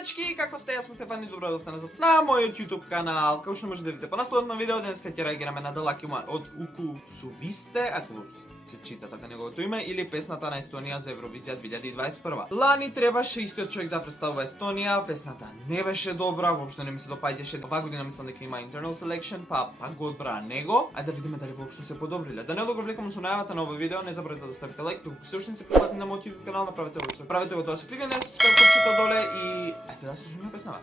дечки, како сте? Јас сум Стефан и добро дојдовте назад на мојот YouTube канал. Како што можете да видите по насловот на видео, денеска ќе реагираме на The Lucky One од Уку Сувисте, ако воопшто се чита така неговото име, или песната на Естонија за Евровизија 2021. Лани требаше истиот човек да представува Естонија, песната не беше добра, воопшто не ми се допаѓаше. Оваа година мислам дека има internal selection, па го одбра него. Ајде да видиме дали воопшто се подобриле. Да не одговлекам со најавата на ова видео, не забравете да ставите лайк, да се уште не се припратите на мојот YouTube канал, направете го тоа со кликање на субскрајб доле и ајде да слушаме песнава.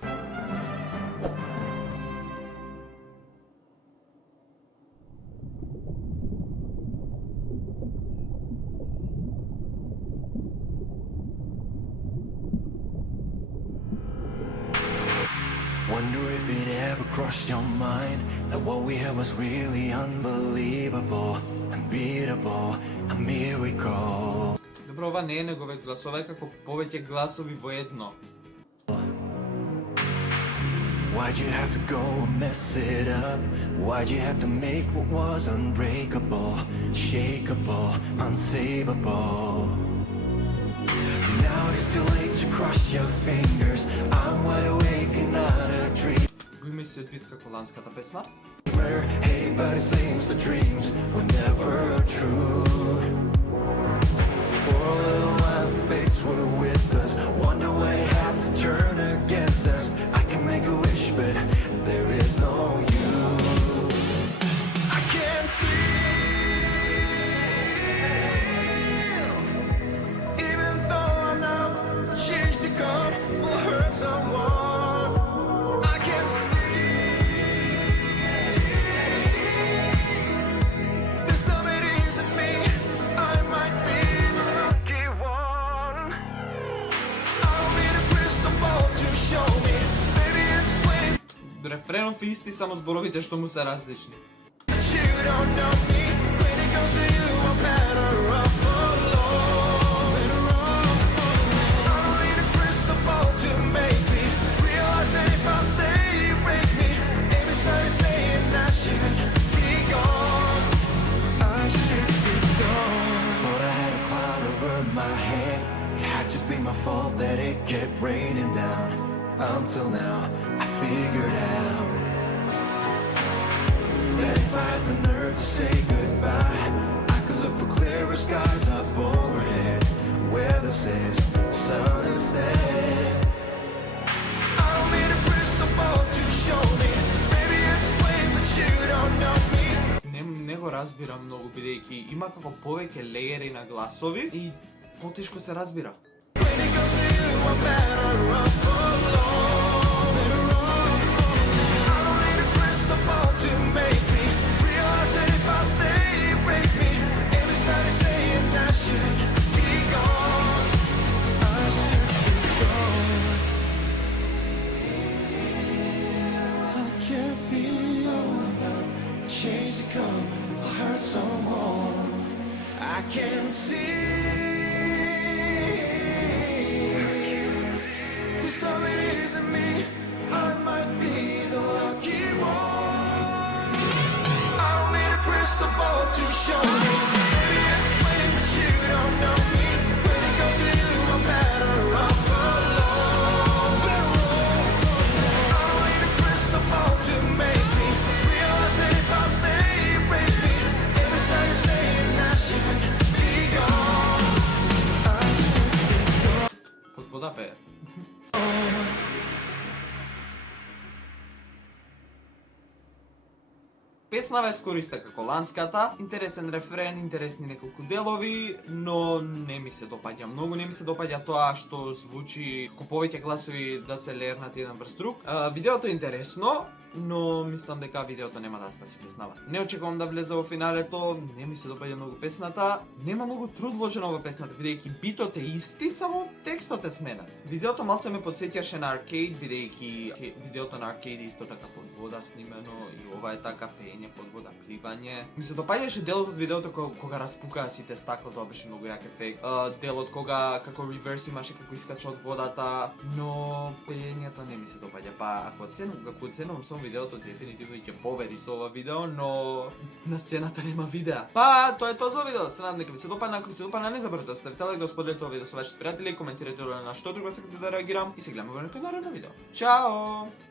Wonder if it ever crossed your mind that what we had was really unbelievable, unbeatable, a miracle. Добро, ова не е негови гласове, како повеќе гласови во едно. Why'd you have to go and mess it up? Why'd you have to make what was unbreakable, shakeable, unsavable? Now it's too late to cross your fingers. I'm wide awake and not a dream. Го има си од бит како ланската песна. Hey, but it seems the dreams were never true. Poor little wild fates were with us. Wonder why it had to turn against us. I can make a wish, but there is no use. I can feel, even though I know the change to come will hurt someone. I can see, this time it isn't me. I might be the lucky one. I don't need a crystal ball to show me. Maybe explain Рефренот е исти, само зборовите што му се различни. that you don't know me. When it comes to you, I'm better off alone. I don't need a crystal ball to make me realize that if I stay, you break me. Every time you're saying I should be gone, I should be gone. Thought I had a cloud over my head. It had to be my fault that it kept raining down. Until now, I figured out that if I had the nerve to say goodbye, I could look for clearer skies up overhead, where the sun is set. I don't need a crystal ball to show me. Maybe explain that you don't know me. Не го разбирам многу, бидејќи има како повеќе леери на гласови и потешко се разбира. When it comes to you, I'm better off alone. I don't need a crystal ball to make me realize that if I stay, you break me. Every time you're saying I should be gone, I should be gone. I can feel the change to come will hurt someone. I can see, this time it isn't me. I might be the lucky one. I don't need a crystal ball to show me. Maybe explain that you don't know me. When it comes to you, I'm better off alone. I don't need a crystal ball to make me realize that if I stay, you break me. Every time you're saying I should be gone, I should be gone. Под вода пее. Песнава е скоро иста како ланската, интересен рефрен, интересни неколку делови, но не ми се допаѓа многу, не ми се допаѓа тоа што звучи како повеќе гласови да се лернат еден врз друг. Видеото е интересно, но мислам дека видеото нема да спаси песнава. Не очекувам да влезе во финалето, не ми се допаѓа многу песната, нема многу труд вложен во песната, бидејќи битот е исти, само текстот е сменат. Видеото малце ме потсеќаше на Arcade, бидејќи видеото на Arcade е исто така под вода снимено и ова е така пеење под вода, пливање. Ми се допаѓаше делот од видеото кога распукаа сите стакло, тоа беше многу јак ефект. Делот кога како реверс имаше како искача од водата, но пеењето тоа не ми се допаѓа. Па ако ценувам само видеото, дефинитивно ќе победи со ова видео, но на сцената нема видеа. Па тоа е тоа за видео. Се надам дека ви се допадна, ако ви се допадна, не забравете да ставите лайк, да споделите ова видео со вашите пријатели, коментирате на што друго сакате да реагирам и се гледаме во некој наредно видео. Чао!